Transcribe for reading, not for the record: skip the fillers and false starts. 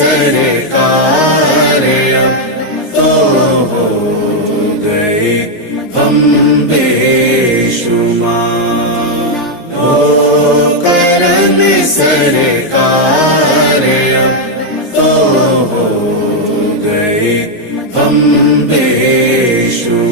سرکار اب تو ہو گئے ہم بے شمار، ہو کرم سرکار اب تو ہو گئے ہم بے شمار۔